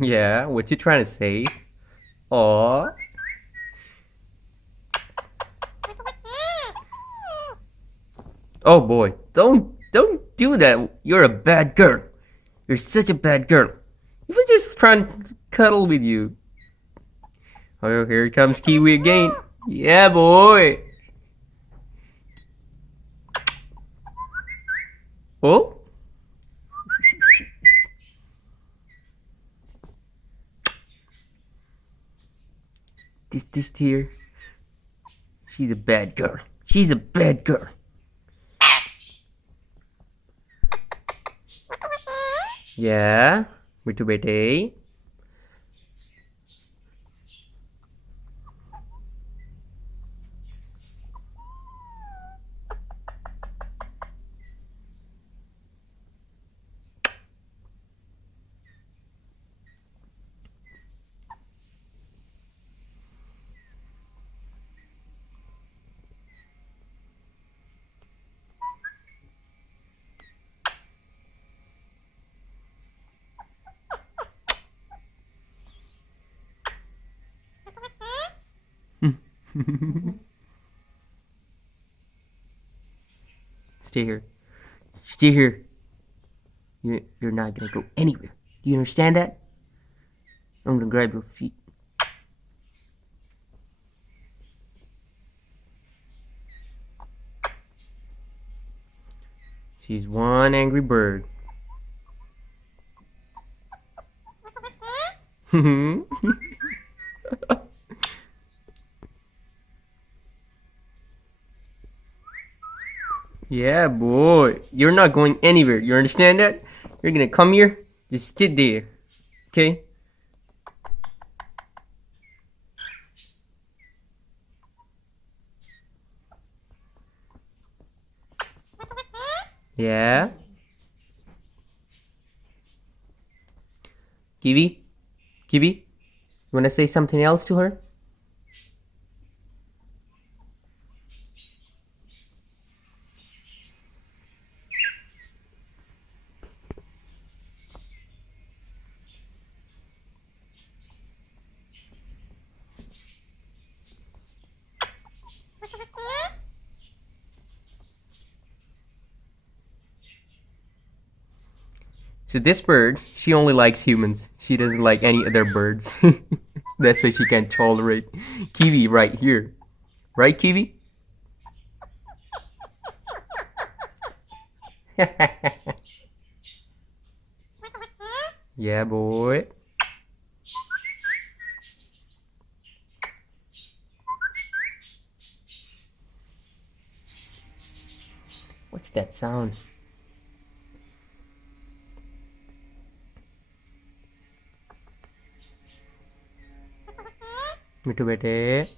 Yeah, what you trying to say? Aw. Oh boy, don't do that. You're a bad girl. You're such a bad girl. He was just trying to cuddle with you. Oh, here comes Kiwi again. Yeah, boy. Oh, this here. She's a bad girl. She's a bad girl. Yeah, betul bete. Stay here. Stay here. You're not gonna go anywhere. Do you understand that? I'm gonna grab your feet. She's one angry bird. Yeah, boy. You're not going anywhere. You understand that? You're gonna come here. Just sit there. Okay? Yeah. Kiwi? Kiwi? You wanna say something else to her? So this bird, she only likes humans. She doesn't like any other birds. That's why she can't tolerate Kiwi right here. Right, Kiwi? Yeah, boy. What's that sound? Mitu bete.